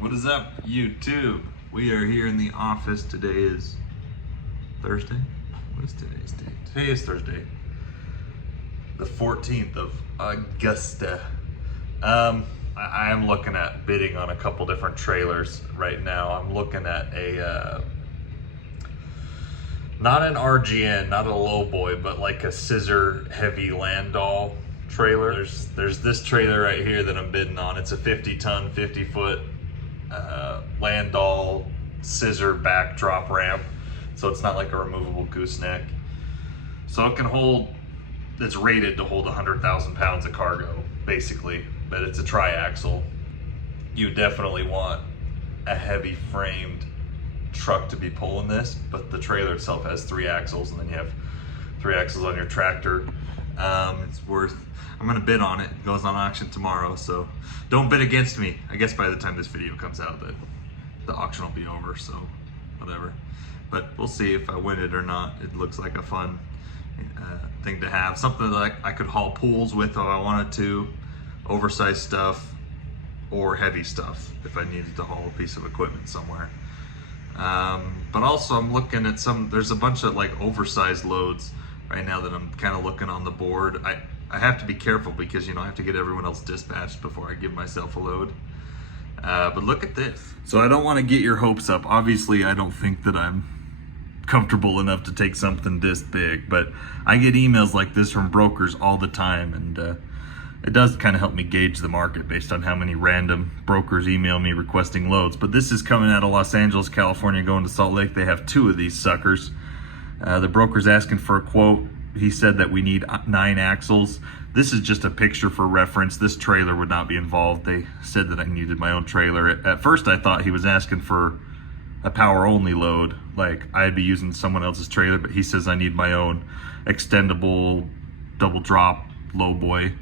What is up, YouTube? We are here in the office. Today is Thursday. What is today's date? Today is Thursday, the 14th of Augusta. I am looking at bidding on a couple different trailers right now. I'm looking at a not an RGN, not a lowboy, but like a scissor heavy Landau trailer. There's this trailer right here that I'm bidding on. It's a 50-ton, 50-foot Landau scissor backdrop ramp, so it's not like a removable gooseneck. So it can hold, it's rated to hold 100,000 pounds of cargo, basically, but it's a tri-axle. You definitely want a heavy framed truck to be pulling this, but the trailer itself has 3 axles, and then you have 3 axles on your tractor. It's worth, I'm gonna bid on it. It goes on auction tomorrow, so don't bid against me. I guess by the time this video comes out, the auction will be over, so whatever. But we'll see if I win it or not. It looks like a fun thing to have. Something that I could haul pools with if I wanted to, oversized stuff, or heavy stuff if I needed to haul a piece of equipment somewhere. But also I'm looking at there's a bunch of like oversized loads right now that I'm kind of looking on the board. I have to be careful because, you know, I have to get everyone else dispatched before I give myself a load. But look at this. So I don't want to get your hopes up. Obviously, I don't think that I'm comfortable enough to take something this big, but I get emails like this from brokers all the time, and it does kind of help me gauge the market based on how many random brokers email me requesting loads. But this is coming out of Los Angeles, California, going to Salt Lake. They have 2 of these suckers. The broker's asking for a quote. He said that we need 9 axles. This is just a picture for reference. This trailer would not be involved. They said that I needed my own trailer. At first I thought he was asking for a power only load, like I'd be using someone else's trailer, but he says I need my own extendable double drop lowboy.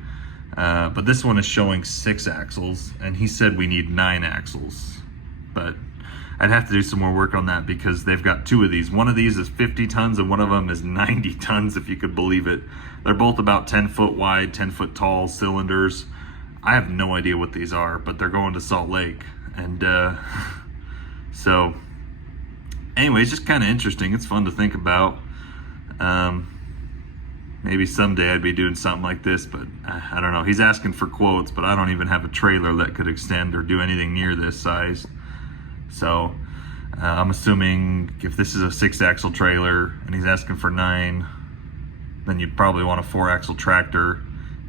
But this one is showing 6 axles, and he said we need 9 axles. But I'd have to do some more work on that because they've got 2 of these. One of these is 50 tons and one of them is 90 tons, if you could believe it. They're both about 10 foot wide, 10 foot tall cylinders. I have no idea what these are, but they're going to Salt Lake. And so anyway, it's just kind of interesting. It's fun to think about. Maybe someday I'd be doing something like this, but I don't know. He's asking for quotes, but I don't even have a trailer that could extend or do anything near this size. So I'm assuming if this is a 6-axle trailer and he's asking for 9, then you'd probably want a 4-axle tractor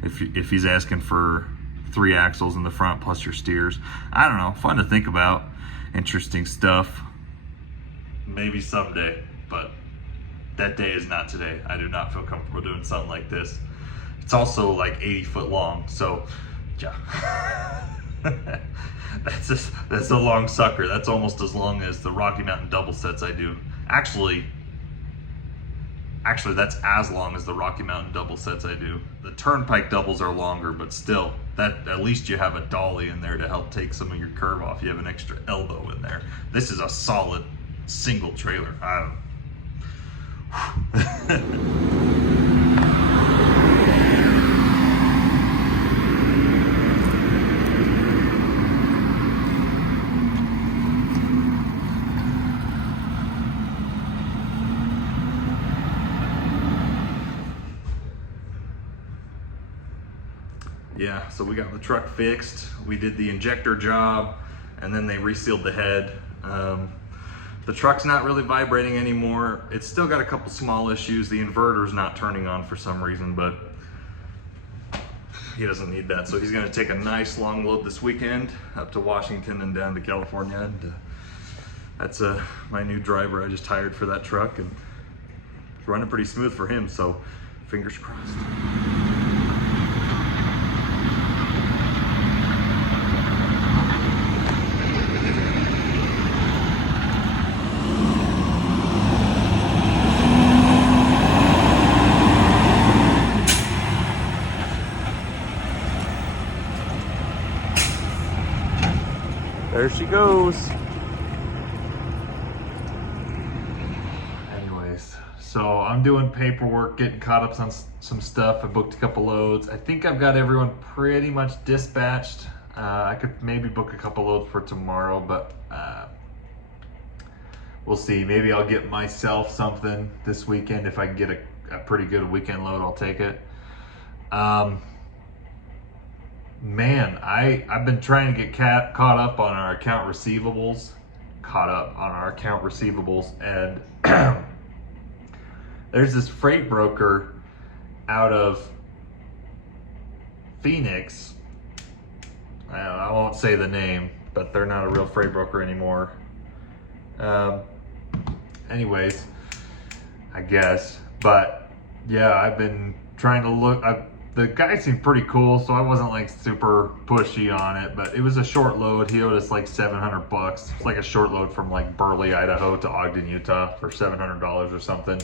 if he's asking for 3 axles in the front plus your steers. I don't know, fun to think about, interesting stuff. Maybe someday, but that day is not today. I do not feel comfortable doing something like this. It's also like 80 foot long, so yeah. That's a long sucker. That's almost as long as the Rocky Mountain double sets I do. Actually, that's as long as the Rocky Mountain double sets I do. The Turnpike doubles are longer, but still, that at least you have a dolly in there to help take some of your curve off. You have an extra elbow in there. This is a solid single trailer. Yeah, so we got the truck fixed. We did the injector job, and then they resealed the head. The truck's not really vibrating anymore. It's still got a couple small issues. The inverter's not turning on for some reason, but he doesn't need that. So he's gonna take a nice long load this weekend up to Washington and down to California. And that's my new driver I just hired for that truck, and it's running pretty smooth for him, so fingers crossed. There she goes. Anyways, so I'm doing paperwork, getting caught up on some stuff. I booked a couple loads. I think I've got everyone pretty much dispatched. I could maybe book a couple loads for tomorrow, but we'll see. Maybe I'll get myself something this weekend. If I can get a pretty good weekend load, I'll take it. Man, I've been trying to get caught up on our account receivables. And there's this freight broker out of Phoenix. I won't say the name, but they're not a real freight broker anymore. Anyways, I guess. But yeah, I've been trying to look. The guy seemed pretty cool, so I wasn't like super pushy on it, but it was a short load. He owed us like $700. It's like a short load from like Burley, Idaho to Ogden, Utah for $700 or something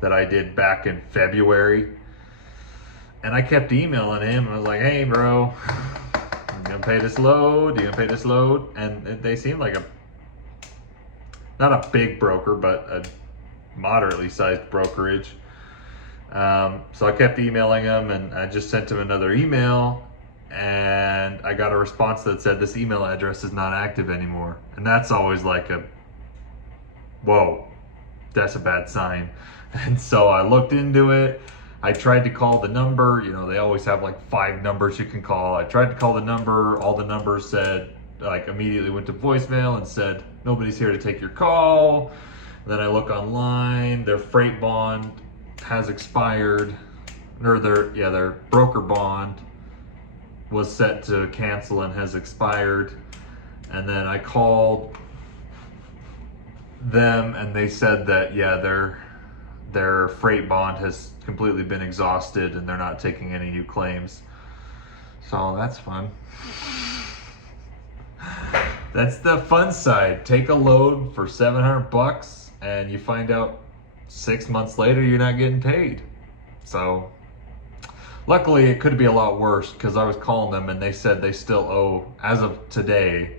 that I did back in February. And I kept emailing him. I was like, hey bro, you gonna pay this load? You gonna pay this load? And they seemed like not a big broker, but a moderately sized brokerage. So I kept emailing him, and I just sent him another email, and I got a response that said this email address is not active anymore. And that's always like whoa, that's a bad sign. And so I looked into it. I tried to call the number. You know, they always have like 5 numbers you can call. I tried to call the number. All the numbers said, like, immediately went to voicemail and said, nobody's here to take your call. And then I look online, their freight bond has expired, or their broker bond was set to cancel and has expired. And then I called them and they said that their freight bond has completely been exhausted and they're not taking any new claims. So that's fun. That's the fun side. Take a load for $700 and you find out 6 months later you're not getting paid. So luckily it could be a lot worse, because I was calling them and they said they still owe, as of today,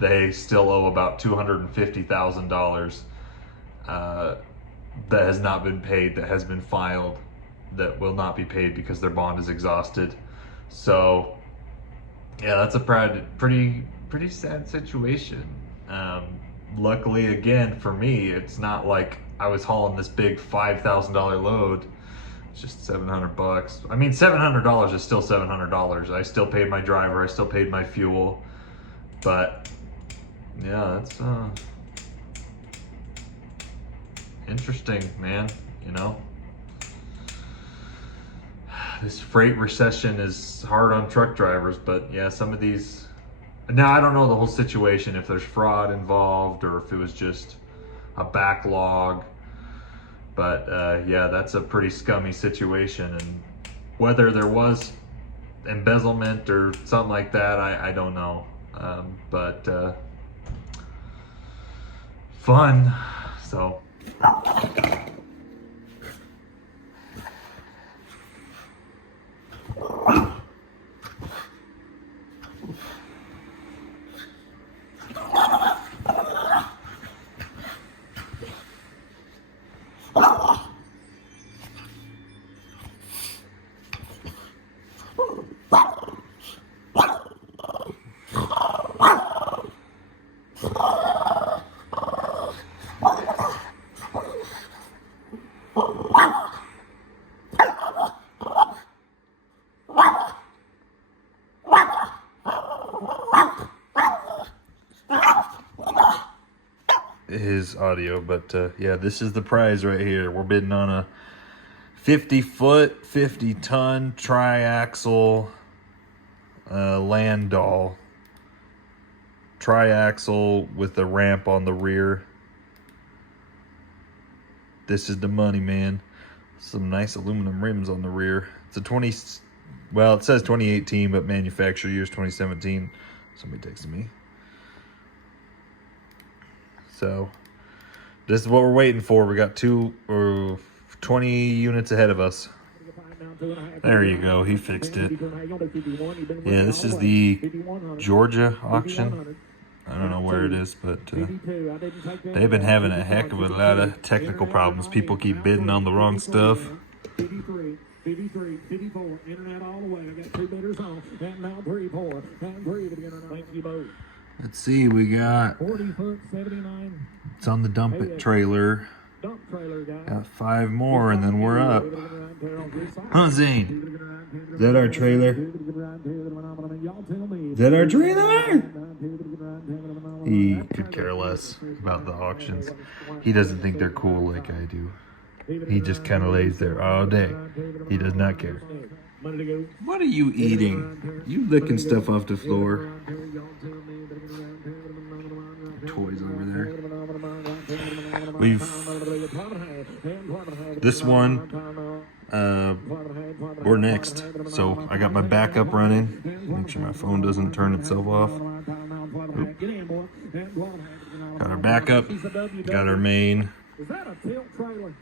they still owe about $250,000 that has not been paid, that has been filed, that will not be paid because their bond is exhausted. So yeah, that's a pretty sad situation. Luckily, again, for me, it's not like I was hauling this big $5,000 load. It's just $700. I mean, $700 is still $700. I still paid my driver. I still paid my fuel. But yeah, that's interesting, man. You know, this freight recession is hard on truck drivers. But yeah, some of these. Now, I don't know the whole situation, if there's fraud involved or if it was just a backlog. But yeah, that's a pretty scummy situation. And whether there was embezzlement or something like that, I don't know. But fun. So. His audio, but yeah, this is the prize right here. We're bidding on a 50-foot, 50-ton triaxle Landau. Triaxle with a ramp on the rear. This is the money, man. Some nice aluminum rims on the rear. It's a it says 2018, but manufacturer year is 2017. Somebody texted me. So this is what we're waiting for. We got 20 units ahead of us. There you go. He fixed it. Yeah, this is the Georgia auction. I don't know where it is, but they've been having a heck of a lot of technical problems. People keep bidding on the wrong stuff. 53, 54, in and out all the way. I got 2 meters on, and now 3, 4, and 3 again. Thank you both. Let's see, we got 40 foot, 79. it's on the dump it trailer. Dump trailer, guys. Got 5 more and then we're up. Huh, Zane? Is that our trailer? Is that our trailer? He could care less about the auctions. He doesn't think they're cool like I do. He just kind of lays there all day. He does not care. What are you eating? You licking stuff off the floor. Toys over there. This one, we're next. So I got my backup running. Make sure my phone doesn't turn itself off. Oop. Got our backup. Got our main. Is that a tilt trailer?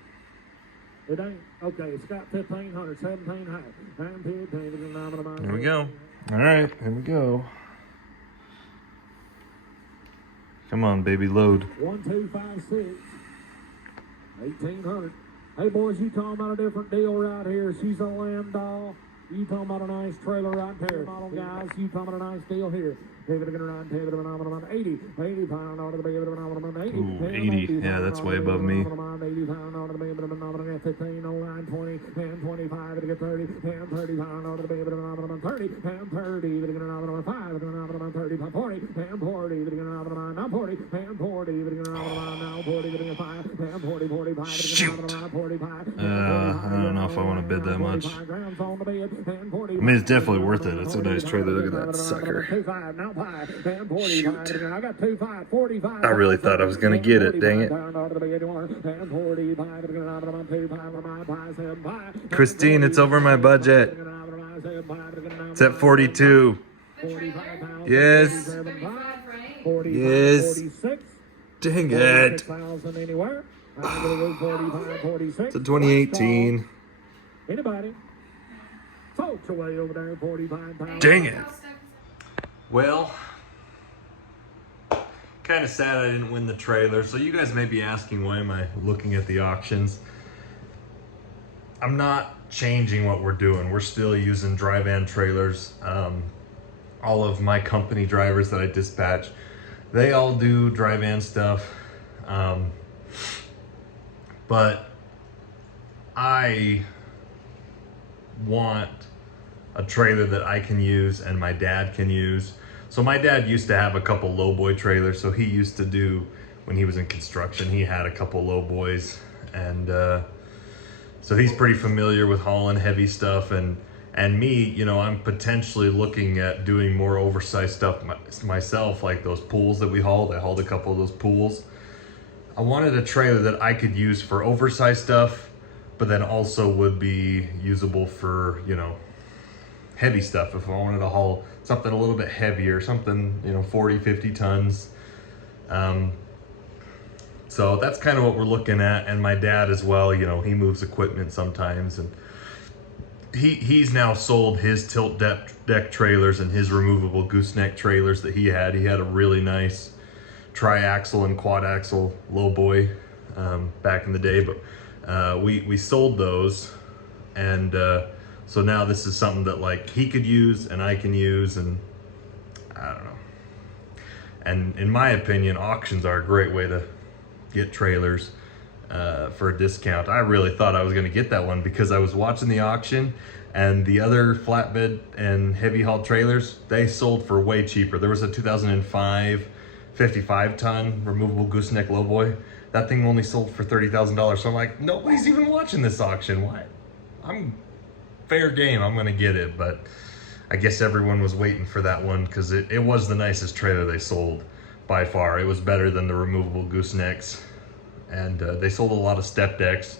It ain't. Okay, it's got 1,500, 17 high. Here we go. All right, here we go. Come on, baby, load. 1, 2, 5, 6. 1,800. Hey, boys, you talking about a different deal right here. She's a lamb doll. You talking about a nice trailer right there. Model guys, you talking about a nice deal here. 80, 80 pound out of the 80. Ooh, 80. Yeah, that's way above me. 80 pound out of the 15, 09, 20, and 25, to get 30, and 30 pound out of the 30, and 30, to get another 5, 30, 40, and 40, to get another 9, 40, and 40, to get another now 40, to get 5, and 40, 45, Shoot. 45. I don't know if I want to bid that much. I mean, it's definitely worth it. It's a nice trailer. Look at that sucker. Shoot. I really thought I was going to get it, dang it. Christine, it's over my budget. It's at 42. Yes. Yes. Dang it. It's a 2018. Anybody? Folks away over there, 45 pounds. Dang it. Well, kind of sad I didn't win the trailer. So you guys may be asking, why am I looking at the auctions? I'm not changing what we're doing. We're still using dry van trailers. All of my company drivers that I dispatch, they all do dry van stuff. But I want a trailer that I can use and my dad can use. So my dad used to have a couple lowboy trailers. So he used to do, when he was in construction, he had a couple lowboys, and so he's pretty familiar with hauling heavy stuff. And me, you know, I'm potentially looking at doing more oversized stuff myself, like those pools that we hauled. I hauled a couple of those pools. I wanted a trailer that I could use for oversized stuff, but then also would be usable for, you know, heavy stuff. If I wanted to haul something a little bit heavier, something, you know, 40, 50 tons. So that's kind of what we're looking at. And my dad as well, you know, he moves equipment sometimes, and he's now sold his tilt deck trailers and his removable gooseneck trailers that he had. He had a really nice tri-axle and quad axle lowboy back in the day, but we sold those, and so now this is something that like he could use and I can use, and I don't know. And in my opinion, auctions are a great way to get trailers for a discount. I really thought I was going to get that one because I was watching the auction, and the other flatbed and heavy haul trailers, they sold for way cheaper. There was a 2005 55 ton removable gooseneck lowboy. That thing only sold for $30,000. So I'm like, nobody's even watching this auction. Why? I'm fair game, I'm gonna get it. But I guess everyone was waiting for that one because it was the nicest trailer they sold by far. It was better than the removable goosenecks. And they sold a lot of step decks.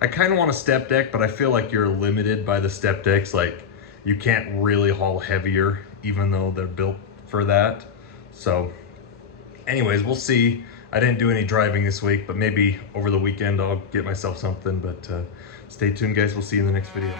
I kind of want a step deck, but I feel like you're limited by the step decks. Like, you can't really haul heavier, even though they're built for that. So anyways, we'll see. I didn't do any driving this week, but maybe over the weekend I'll get myself something. But stay tuned, guys. We'll see you in the next video.